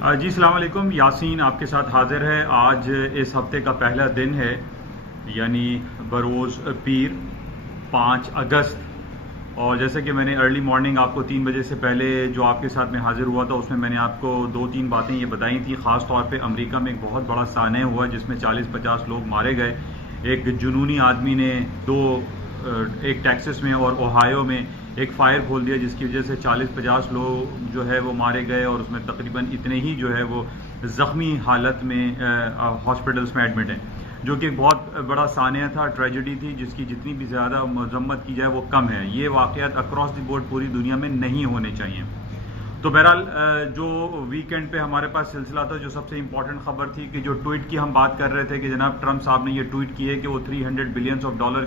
जी सलाम अलैकुम। यासीन आपके साथ हाजिर है। आज इस हफ्ते का पहला दिन है, यानी बरोज़ पीर 5 अगस्त। और जैसे कि मैंने अर्ली मॉर्निंग आपको 3 बजे से पहले जो आपके साथ में हाजिर हुआ था, उसमें मैंने आपको 2-3 बातें ये बताई थी। ख़ास तौर पे अमेरिका में एक बहुत बड़ा सानह हुआ जिसमें 40-50 लोग मारे गए। एक जुनूनी आदमी ने एक टेक्सास में और ओहायो में एक फायर खोल दिया, जिसकी वजह से 40-50 लोग जो है वो मारे गए और उसमें तकरीबन इतने ही जो है वो ज़ख्मी हालत में हॉस्पिटल्स में एडमिट हैं, जो कि एक बहुत बड़ा सानिया था, ट्रेजेडी थी, जिसकी जितनी भी ज़्यादा मजम्मत की जाए वो कम है। ये वाक़यात अक्रॉस द बोर्ड पूरी दुनिया में नहीं होने चाहिए। तो बहरहाल जो वीकेंड पे हमारे पास सिलसिला था, जो सबसे इंपॉर्टेंट खबर थी कि जो ट्वीट की हम बात कर रहे थे कि जनाब ट्रंप साहब ने ये ट्वीट की है कि वो $300 बिलियन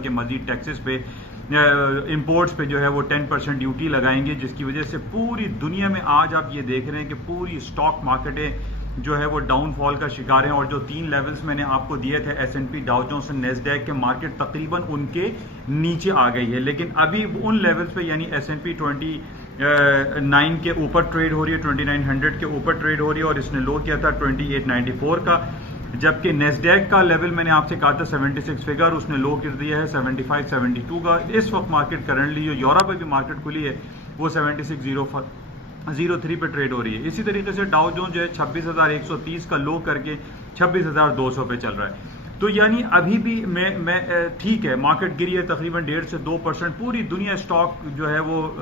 के मजीद टैक्सेस पे इंपोर्ट्स पे जो है वो 10% ड्यूटी लगाएंगे, जिसकी वजह से पूरी दुनिया में आज आप ये देख रहे हैं कि पूरी स्टॉक मार्केटें जो है वो डाउनफॉल का शिकार हैं। और जो 3 लेवल्स मैंने आपको दिए थे, S&P, डाउ जोन्स और नेस्डैक के, मार्केट तकरीबन उनके नीचे आ गई है। लेकिन अभी उन लेवल्स पे यानी S&P 29 के ऊपर ट्रेड हो रही है, 2900 के ऊपर ट्रेड हो रही है, और इसने लो किया था 2894 का। जबकि नेस्डैक का लेवल मैंने आपसे कहा था 76 फिगर, उसने लो कर दिया है 75-72 का। इस वक्त मार्केट करंटली जो यूरोप में भी मार्केट खुली है वो 7603 पे ट्रेड हो रही है। इसी तरीके से डाउ जोन जो है 26,130 का लो करके 26,200 पे चल रहा है। तो यानी अभी भी मैं ठीक है, मार्केट गिरी है तकरीबन 1.5 से 2%। पूरी दुनिया स्टॉक जो है वो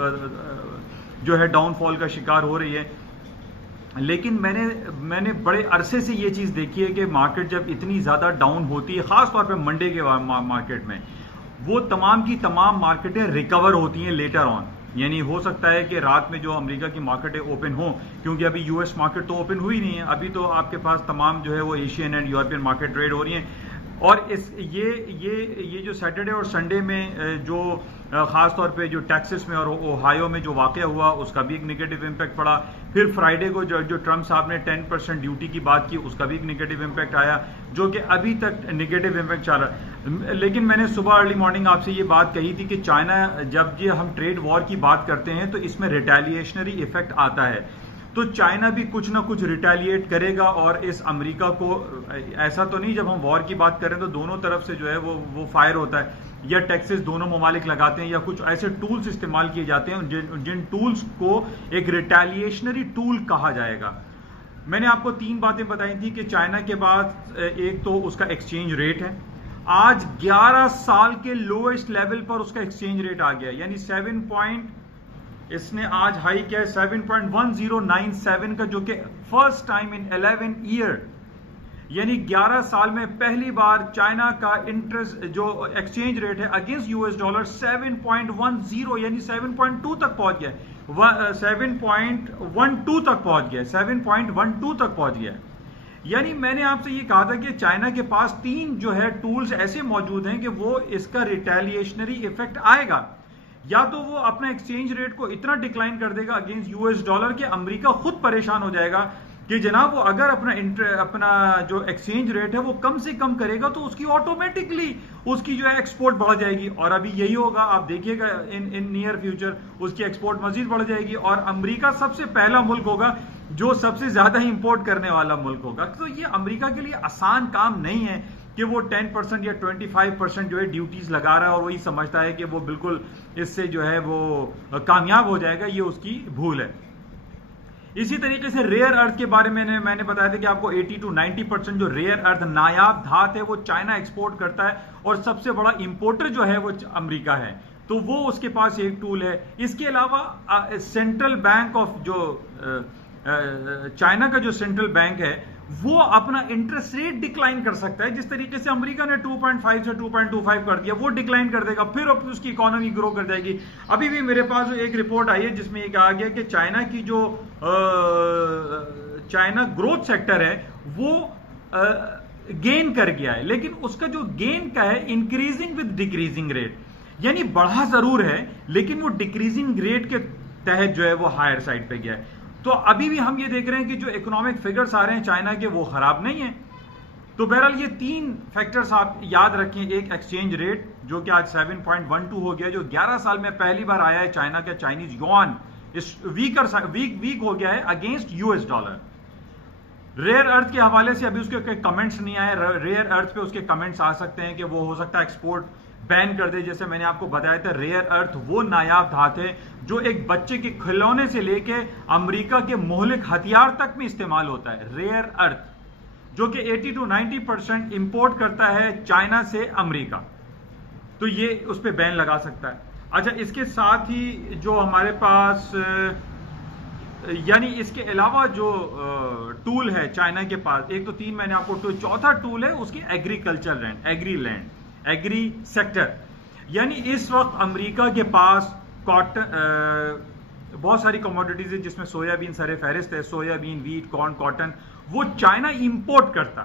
जो है डाउनफॉल का शिकार हो रही है। लेकिन मैंने बड़े अरसे से ये चीज़ देखी है कि मार्केट जब इतनी ज़्यादा डाउन होती है, ख़ास तौर पे मंडे के मार्केट में, वो तमाम की तमाम मार्केटें रिकवर होती हैं लेटर ऑन। यानी हो सकता है कि रात में जो अमेरिका की मार्केटें ओपन हों, क्योंकि अभी यूएस मार्केट तो ओपन हुई नहीं है, अभी तो आपके पास तमाम जो है वो Asian and European market trade हो रही हैं। और ये जो सैटरडे और संडे में जो ख़ास तौर पे जो टेक्सास में और ओहायो में जो वाक़या हुआ, उसका भी एक नेगेटिव इम्पैक्ट पड़ा। फिर फ्राइडे को जो ट्रंप साहब ने 10% ड्यूटी की बात की, उसका भी एक नेगेटिव इम्पैक्ट आया, जो कि अभी तक नेगेटिव इम्पैक्ट चल रहा है। लेकिन मैंने सुबह अर्ली मॉर्निंग आपसे ये बात कही थी कि चाइना, जब ये हम ट्रेड वॉर की बात करते हैं तो इसमें रिटेलिएशनरी इफेक्ट आता है। तो चाइना भी कुछ ना कुछ रिटेलिएट करेगा, और इस अमेरिका को, ऐसा तो नहीं जब हम वॉर की बात करें तो दोनों तरफ से जो है वो फायर होता है, या टैक्सेस दोनों ममालिक लगाते हैं, या कुछ ऐसे टूल्स इस्तेमाल किए जाते हैं जिन टूल्स को एक रिटेलिएशनरी टूल कहा जाएगा। मैंने आपको 3 बातें बताई थी कि चाइना के बाद एक तो उसका एक्सचेंज रेट है, आज 11 साल के लोएस्ट लेवल पर उसका एक्सचेंज रेट आ गया, यानी इसने आज हाई किया है 7.1097 का, जो कि फर्स्ट टाइम इन 11 ईयर, यानी 11 साल में पहली बार चाइना का इंटरेस्ट जो एक्सचेंज रेट है अगेंस्ट यूएस डॉलर 7.10 यानी 7.2 तक पहुंच गया, 7.12 तक पहुंच गया, 7.12 तक पहुंच गया। यानी मैंने आपसे ये कहा था कि चाइना के पास 3 जो है टूल्स ऐसे मौजूद हैं कि वो इसका रिटेलिएशनरी इफेक्ट आएगा। या तो वो अपना एक्सचेंज रेट को इतना डिक्लाइन कर देगा अगेंस्ट यूएस डॉलर के अमेरिका खुद परेशान हो जाएगा कि जनाब वो अगर अपना जो एक्सचेंज रेट है वो कम से कम करेगा तो उसकी ऑटोमेटिकली उसकी जो है एक्सपोर्ट बढ़ जाएगी। और अभी यही होगा, आप देखिएगा इन नियर फ्यूचर उसकी एक्सपोर्ट मजीद बढ़ जाएगी, और अमेरिका सबसे पहला मुल्क होगा जो सबसे ज्यादा इंपोर्ट करने वाला मुल्क होगा। तो ये अमेरिका के लिए आसान काम नहीं है कि वो 10% या 25% जो है ड्यूटीज लगा रहा है और वही समझता है कि वो बिल्कुल इससे जो है वो कामयाब हो जाएगा। ये उसकी भूल है। इसी तरीके से रेयर अर्थ के बारे में मैंने बताया था कि आपको 80 to 90% जो रेयर अर्थ नायाब धात है वो चाइना एक्सपोर्ट करता है, और सबसे बड़ा इंपोर्टर जो है वो अमेरिका है। तो वो उसके पास एक टूल है। इसके अलावा सेंट्रल बैंक ऑफ जो चाइना का जो सेंट्रल बैंक है वो अपना इंटरेस्ट रेट डिक्लाइन कर सकता है, जिस तरीके से अमेरिका ने 2.5 से 2.25 कर दिया, वो डिक्लाइन कर देगा, फिर उसकी इकोनॉमी ग्रो कर जाएगी। अभी भी मेरे पास एक रिपोर्ट आई है जिसमें ये कहा गया कि चाइना की जो चाइना ग्रोथ सेक्टर है वो गेन कर गया है, लेकिन उसका जो गेन का है इंक्रीजिंग विद डिक्रीजिंग रेट, यानी बढ़ा जरूर है लेकिन वो डिक्रीजिंग रेट के तहत जो है वो हायर साइड पे गया है। तो अभी भी हम ये देख रहे हैं कि जो इकोनॉमिक फिगर्स आ रहे हैं चाइना के वो खराब नहीं है। तो बहरहाल ये 3 फैक्टर्स आप याद रखें। एक एक्सचेंज रेट जो कि आज 7.12 हो गया, जो 11 साल में पहली बार आया है चाइना का चाइनीज युआन इस वीक हो गया है against US dollar. Rare earth के हवाले से अभी उसके कमेंट्स नहीं आए। रेयर अर्थ पे उसके कमेंट्स आ सकते हैं कि वो हो सकता है एक्सपोर्ट बैन कर दे। जैसे मैंने आपको बताया था, रेयर अर्थ वो नायाब धातु है जो एक बच्चे के खिलौने से लेके अमेरिका के मोहलिक हथियार तक में इस्तेमाल होता है। रेयर अर्थ जो कि 80 to 90% इंपोर्ट करता है चाइना से अमेरिका, तो ये उस पर बैन लगा सकता है। अच्छा, इसके साथ ही जो हमारे पास यानी इसके अलावा जो टूल है चाइना के पास, एक तो तीन मैंने आपको टूल, चौथा टूल है उसकी एग्रीकल्चर लैंड, एग्री सेक्टर। यानी इस वक्त अमेरिका के पास कॉटन, बहुत सारी कमोडिटीज है जिसमें सोयाबीन सरे फहरिस्त है, सोयाबीन, वीट, कॉर्न, कॉटन, वो चाइना इंपोर्ट करता।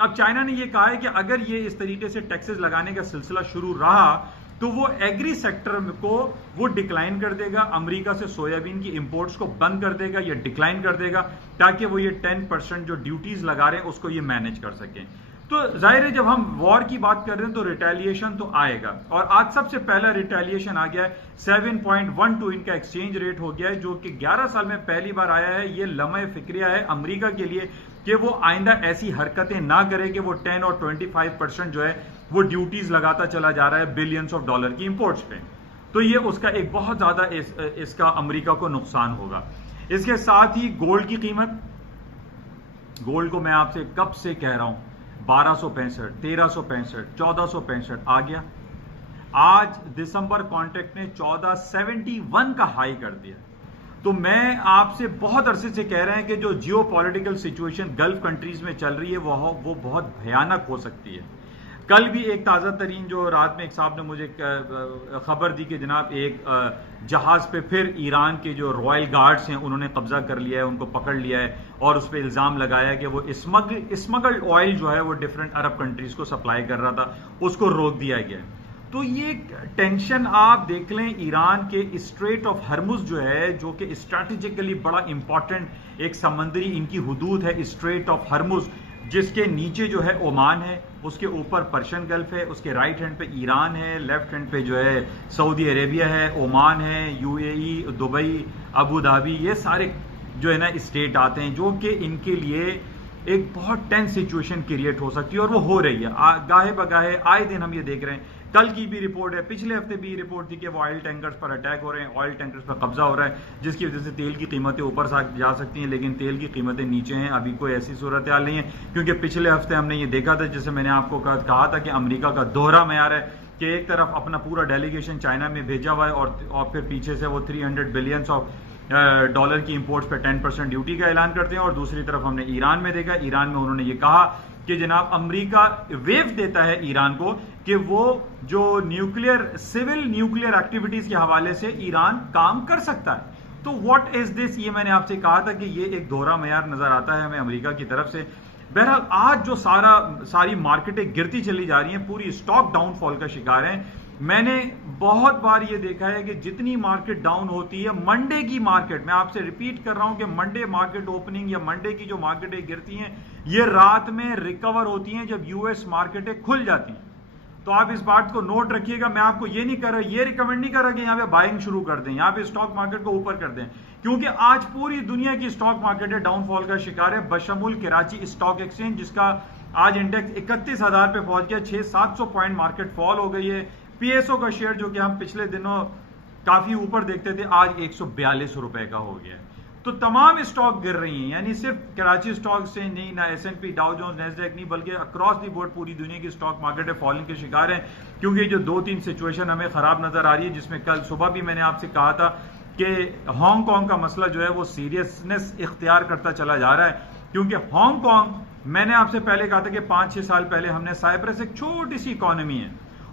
अब चाइना ने ये कहा है कि अगर ये इस तरीके से टैक्सेस लगाने का सिलसिला शुरू रहा तो वो एग्री सेक्टर को वो डिक्लाइन कर देगा, अमेरिका से सोयाबीन की इंपोर्ट्स को बंद कर देगा या डिक्लाइन कर देगा, ताकि वो ये 10% जो ड्यूटीज लगा रहे हैं उसको ये मैनेज कर सकें। तो जाहिर है जब हम वॉर की बात कर रहे हैं तो रिटेलिएशन तो आएगा, और आज सबसे पहला रिटेलिएशन आ गया है। 7.12 इनका एक्सचेंज रेट हो गया है, जो कि 11 साल में पहली बार आया है। ये लम्हे फिक्रिया है अमेरिका के लिए कि वो आइंदा ऐसी हरकतें ना करे कि वो 10 और 25% जो है वो ड्यूटीज लगाता चला जा रहा है बिलियंस ऑफ डॉलर की इंपोर्ट्स पे। तो ये उसका एक बहुत ज्यादा इसका अमेरिका को नुकसान होगा। इसके साथ ही गोल्ड की कीमत, गोल्ड को मैं आपसे कब से कह रहा हूं, 1265, 1365, 1465 आ गया। आज दिसंबर कॉन्ट्रैक्ट ने 1471 का हाई कर दिया। तो मैं आपसे बहुत अरसे से कह रहे हैं कि जो जियो पॉलिटिकल सिचुएशन गल्फ कंट्रीज में चल रही है वो बहुत भयानक हो सकती है। कल भी एक ताज़ा तरीन जो रात में एक साहब ने मुझे खबर दी कि जनाब एक जहाज पे फिर ईरान के जो रॉयल गार्ड्स हैं उन्होंने कब्जा कर लिया है, उनको पकड़ लिया है और उस पर इल्ज़ाम लगाया कि वो स्मगल्ड ऑयल जो है वो डिफरेंट अरब कंट्रीज को सप्लाई कर रहा था, उसको रोक दिया गया। तो ये टेंशन आप देख लें, ईरान के स्ट्रेट ऑफ हर्मुज जो है, जो कि स्ट्रैटेजिकली बड़ा इंपॉर्टेंट एक समंदरी इनकी हुदूद है, स्ट्रेट ऑफ हर्मुज, जिसके नीचे जो है ओमान है, उसके ऊपर पर्शियन गल्फ है, उसके राइट हैंड पे ईरान है, लेफ्ट हैंड पे जो है सऊदी अरेबिया है, ओमान है, यूएई, दुबई, अबू धाबी, ये सारे जो है ना स्टेट आते हैं, जो कि इनके लिए एक बहुत टेंस सिचुएशन क्रिएट हो सकती है, और वो हो रही है गाहे बगाहे। आए दिन हम ये देख रहे हैं, कल की भी रिपोर्ट है, पिछले हफ्ते भी रिपोर्ट थी कि वो ऑयल टैंकर्स पर अटैक हो रहे हैं, ऑयल टैंकर्स पर कब्जा हो रहा है, जिसकी वजह से तेल की कीमतें ऊपर जा सकती हैं, लेकिन तेल की कीमतें नीचे हैं। अभी कोई ऐसी सूरत हाल नहीं है, क्योंकि पिछले हफ्ते हमने ये देखा था, जैसे मैंने आपको कहा था कि अमेरिका का दोहरा मैयार है कि एक तरफ अपना पूरा डेलीगेशन चाइना में भेजा हुआ है और फिर पीछे से वो 300 बिलियन ऑफ डॉलर की इंपोर्ट्स पे 10% ड्यूटी का ऐलान करते हैं। और दूसरी तरफ हमने ईरान में देखा, ईरान में उन्होंने ये कहा कि जनाब अमेरिका वेव देता है ईरान को कि वो जो सिविल न्यूक्लियर एक्टिविटीज के हवाले से ईरान काम कर सकता है। तो व्हाट इज दिस, ये मैंने आपसे कहा था कि ये एक दोहरा मैयार नजर आता है हमें अमेरिका की तरफ से। बहरहाल आज जो सारी मार्केटें गिरती चली जा रही हैं, पूरी स्टॉक डाउनफॉल का शिकार है। मैंने बहुत बार ये देखा है कि जितनी मार्केट डाउन होती है, मंडे की मार्केट, मैं आपसे रिपीट कर रहा हूं कि मंडे मार्केट ओपनिंग या मंडे की जो मार्केटें गिरती हैं, ये रात में रिकवर होती हैं जब यूएस मार्केटें खुल जाती हैं। तो आप इस बात को नोट रखिएगा। मैं आपको ये नहीं कर रहा, ये रिकमेंड नहीं कर रहा कि यहाँ पे बाइंग शुरू कर दें, यहाँ पे स्टॉक मार्केट को ऊपर कर दें, क्योंकि आज पूरी दुनिया की स्टॉक मार्केट डाउनफॉल का शिकार है, बशमुल कराची स्टॉक एक्सचेंज, जिसका आज इंडेक्स 31,000 पे पहुंच गया, 600-700 पॉइंट मार्केट फॉल हो गई है। पीएसओ का शेयर जो कि हम पिछले दिनों काफी ऊपर देखते थे, आज 142 रुपए का हो गया है। तो तमाम स्टॉक गिर रही हैं, यानी सिर्फ कराची स्टॉक से नहीं, ना एसएनपी, डाउ जोन्स, नैस्डैक नहीं, बल्कि अक्रॉस द बोर्ड पूरी दुनिया की स्टॉक मार्केट है फॉलिंग के शिकार है। क्योंकि जो 2-3 सिचुएशन हमें खराब नजर आ रही है, जिसमें कल सुबह भी मैंने आपसे कहा था कि हांगकांग का मसला जो है वो सीरियसनेस इख्तियार करता चला जा रहा है। क्योंकि हांगकांग, मैंने आपसे पहले कहा था कि 5-6 साल पहले हमने साइप्रस, एक छोटी सी इकोनॉमी है,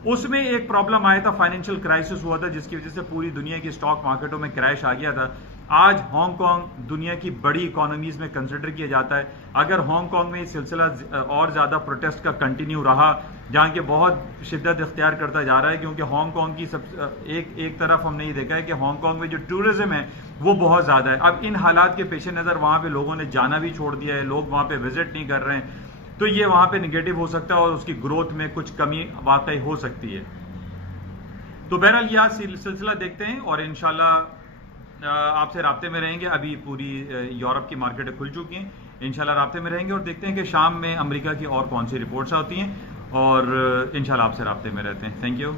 उसमें एक प्रॉब्लम आया था, फाइनेंशियल क्राइसिस हुआ था, जिसकी वजह से पूरी दुनिया की स्टॉक मार्केटों में क्रैश आ गया था। आज हांगकांग दुनिया की बड़ी इकोनॉमीज में कंसिडर किया जाता है। अगर हांगकांग में ये सिलसिला और ज्यादा प्रोटेस्ट का कंटिन्यू रहा, जहां के बहुत शिद्दत इख्तियार करता जा रहा है, क्योंकि हांगकांग की एक तरफ हमने ये देखा है कि हांगकांग में जो टूरिज्म है वो बहुत ज्यादा है। अब इन हालात के पेश नजर वहां पे लोगों ने जाना भी छोड़ दिया है, लोग वहां पे विजिट नहीं कर रहे हैं, तो ये वहां पे निगेटिव हो सकता है और उसकी ग्रोथ में कुछ कमी वाकई हो सकती है। तो बहरहाल यह सिलसिला देखते हैं और इंशाल्लाह आपसे राब्ते में रहेंगे। अभी पूरी यूरोप की मार्केटें खुल चुकी हैं, इंशाल्लाह राब्ते में रहेंगे और देखते हैं कि शाम में अमेरिका की और कौन सी रिपोर्ट्स आती हैं, और इंशाल्लाह आपसे राब्ते में रहते हैं। Thank you.